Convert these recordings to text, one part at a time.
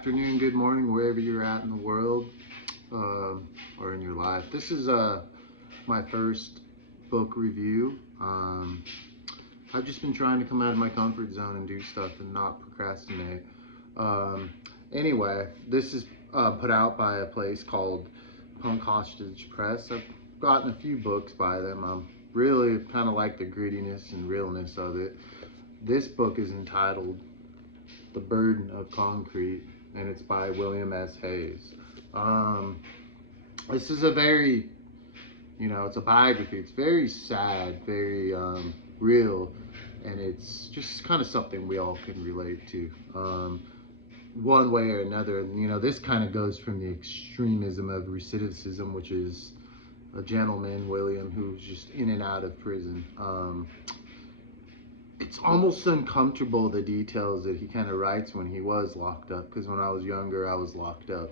afternoon, good morning, wherever you're at in the world or in your life. This is my first book review. I've just been trying to come out of my comfort zone and do stuff and not procrastinate. Um, anyway, this is put out by a place called Punk Hostage Press. I've gotten a few books by them. I'm really kind of like the grittiness and realness of it. This book is entitled The Burden of Concrete, and it's by William S. Hayes. This is a very, it's a biography. It's very sad, very real, and it's just kind of something we all can relate to, one way or another. And, this kind of goes from the extremism of recidivism, which is a gentleman, William, who's just in and out of prison. It's almost uncomfortable, the details that he kind of writes when he was locked up, because when I was younger I was locked up,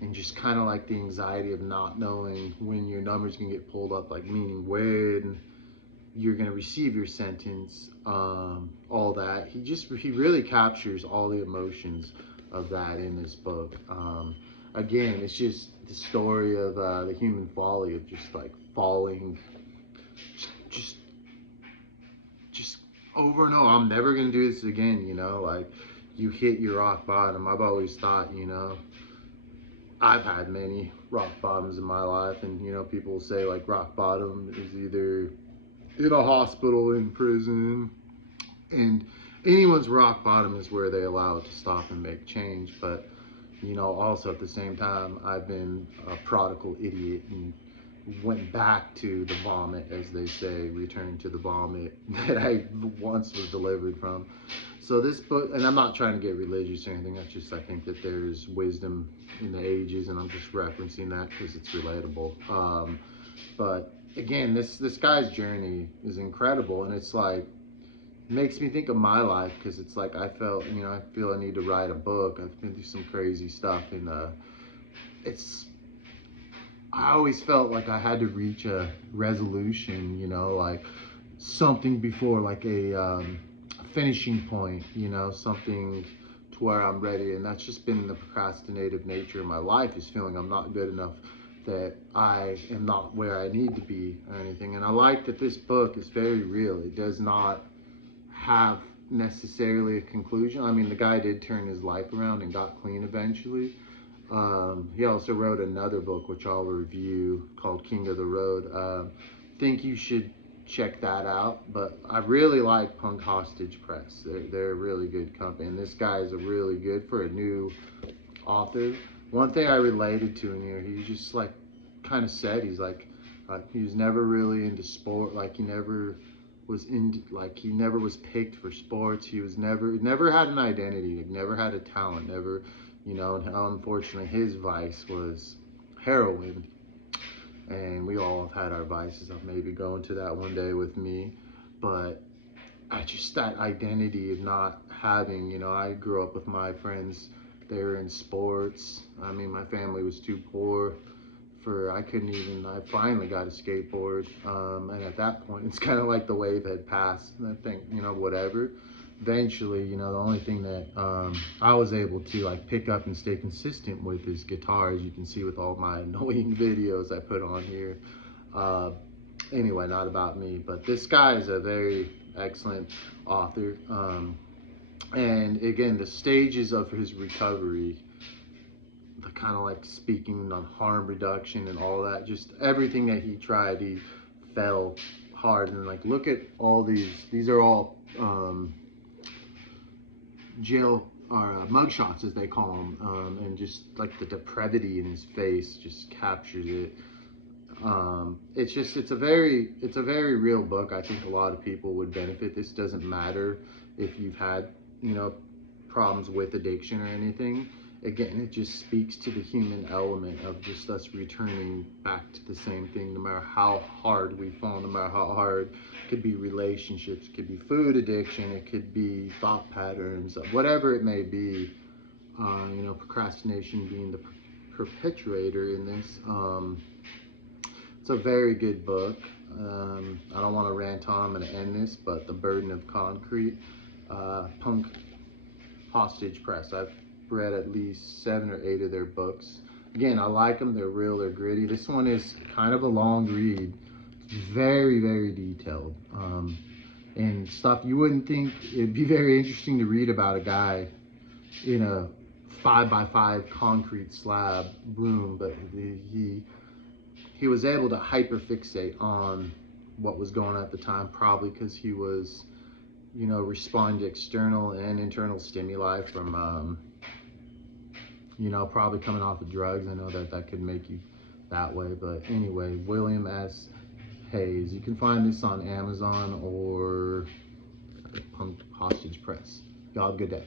and just kind of like the anxiety of not knowing when your numbers can get pulled up, like meaning when you're going to receive your sentence, all that. He really captures all the emotions of that in this book. Again, it's just the story of the human folly of just like falling, just over and over. I'm never gonna do this again. Like you hit your rock bottom. I've always thought, I've had many rock bottoms in my life, and people will say like rock bottom is either in a hospital, in prison, and anyone's rock bottom is where they allow it to stop and make change. But also at the same time, I've been a prodigal idiot and went back to the vomit, as they say, returned to the vomit that I once was delivered from. So this book, and I'm not trying to get religious or anything, that's just, I think that there's wisdom in the ages, and I'm just referencing that because it's relatable. But again, this guy's journey is incredible, and it's like, makes me think of my life, because it's like I feel I need to write a book. I've been through some crazy stuff, and I always felt like I had to reach a resolution, like something before, like a finishing point, something to where I'm ready. And that's just been the procrastinative nature of my life, is feeling I'm not good enough, that I am not where I need to be or anything. And I like that this book is very real. It does not have necessarily a conclusion. I mean, the guy did turn his life around and got clean eventually. He also wrote another book, which I'll review, called King of the Road. Think you should check that out. But I really like Punk Hostage Press. They're a really good company, and this guy is a really good, for a new author. One thing I related to in here, he just like kind of said, he's like, he was never really into sport. Like he never was picked for sports. He was never had an identity, like never had a talent, never. And unfortunately his vice was heroin, and we all have had our vices. I'll maybe go into that one day with me, but that identity of not having, I grew up with my friends, they were in sports. I mean, my family was too poor I finally got a skateboard, and at that point it's kind of like the wave had passed, and I think, whatever. Eventually, the only thing that I was able to like pick up and stay consistent with is guitar, as you can see with all my annoying videos I put on here. Anyway, not about me, but this guy is a very excellent author. And again, the stages of his recovery, the kind of like speaking on harm reduction and all that, just everything that he tried, he fell hard. And like, look at all these are all jail or mugshots, as they call them, and just like the depravity in his face just captures it. It's a very real book. I think a lot of people would benefit. This doesn't matter if you've had problems with addiction or anything. Again, it just speaks to the human element of just us returning back to the same thing, no matter how hard we fall, no matter how hard. It could be relationships, it could be food addiction, it could be thought patterns, whatever it may be. Procrastination being the perpetrator in this. It's a very good book. I don't want to rant on. I'm going to end this, but The Burden of Concrete, Punk Hostage Press. I've read at least 7 or 8 of their books. Again, I like them. They're real, they're gritty. This one is kind of a long read, very, very detailed, and stuff you wouldn't think. It'd be very interesting to read about a guy in a 5x5 concrete slab room, but he was able to hyperfixate on what was going on at the time, probably because he was, you know, responding to external and internal stimuli from, you know, probably coming off of drugs. I know that that could make you that way, but anyway, William S. Hayes. You can find this on Amazon or Punk Hostage Press. Y'all have a good day.